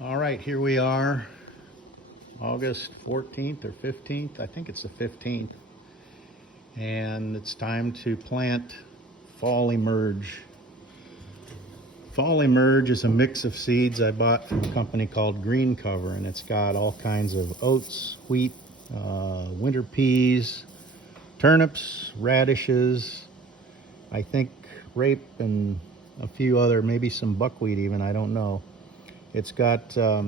All right, here we are, August 14th or 15th. I think it's the 15th. And it's time to plant Fall Emerge. Fall Emerge is a mix of seeds I bought from a company called Green Cover, and it's got all kinds of oats, wheat, winter peas, turnips, radishes, I think rape, and a few other, maybe some buckwheat even, I don't know. It's got a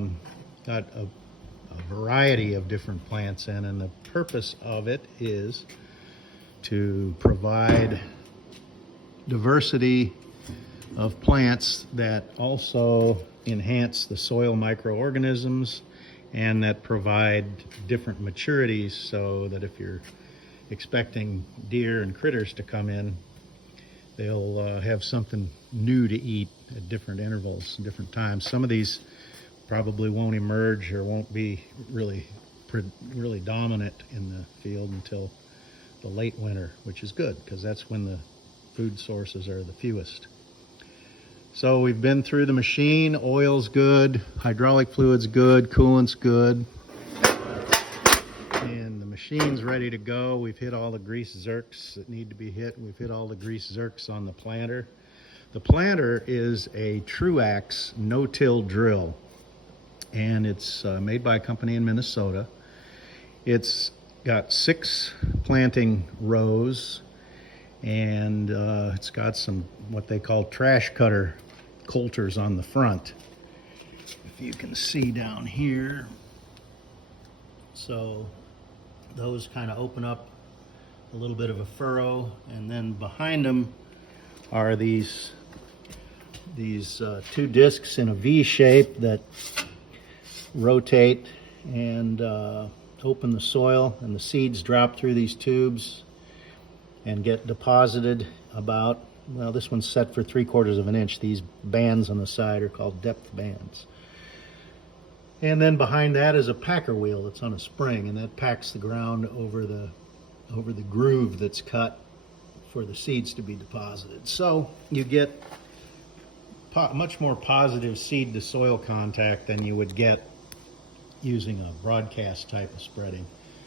variety of different plants in, and the purpose of it is to provide diversity of plants that also enhance the soil microorganisms and that provide different maturities, so that if you're expecting deer and critters to come in, they'll have something new to eat at different intervals and different times. Some of these probably won't emerge or won't be really dominant in the field until the late winter, which is good because that's when the food sources are the fewest. So we've been through the machine. Oil's good, hydraulic fluid's good, coolant's good, and the machine's ready to go. We've hit all the grease zerks that need to be hit. We've hit all the grease zerks on the planter. The planter is a Truax no-till drill, and it's made by a company in Minnesota. It's got 6 planting rows, and it's got some what they call trash cutter coulters on the front, if you can see down here. So those kind of open up a little bit of a furrow, and then behind them are these 2 discs in a V shape that rotate and open the soil, and the seeds drop through these tubes and get deposited about, well, this one's set for 3/4 of an inch. These bands on the side are called depth bands. And then behind that is a packer wheel that's on a spring, and that packs the ground over the groove that's cut for the seeds to be deposited. So you get much more positive seed to soil contact than you would get using a broadcast type of spreading.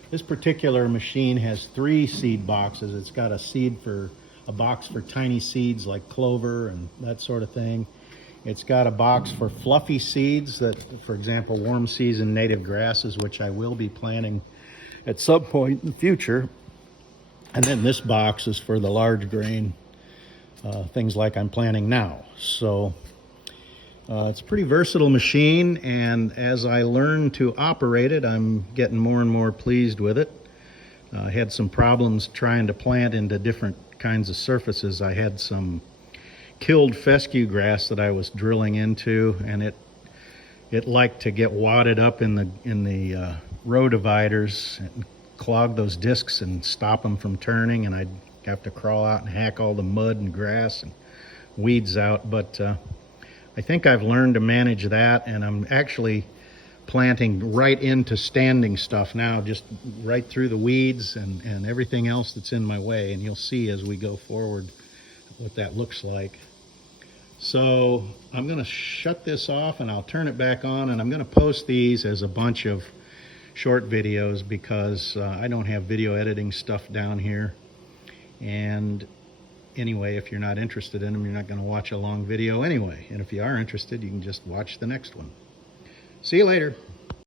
This particular machine has 3 seed boxes. It's got a box for tiny seeds like clover and that sort of thing. It's got a box for fluffy seeds that, for example, warm season native grasses, which I will be planting at some point in the future. And then this box is for the large grain, things like I'm planting now. So it's a pretty versatile machine, and as I learn to operate it, I'm getting more and more pleased with it. I had some problems trying to plant into different kinds of surfaces. I had some killed fescue grass that I was drilling into, and it liked to get wadded up in the row dividers and clog those discs and stop them from turning, and I'd have to crawl out and hack all the mud and grass and weeds out. But I think I've learned to manage that, and I'm actually planting right into standing stuff now, just right through the weeds and everything else that's in my way, and you'll see as we go forward what that looks like. So I'm going to shut this off and I'll turn it back on, and I'm going to post these as a bunch of short videos because I don't have video editing stuff down here. And anyway, if you're not interested in them, you're not going to watch a long video anyway. And if you are interested, you can just watch the next one. See you later.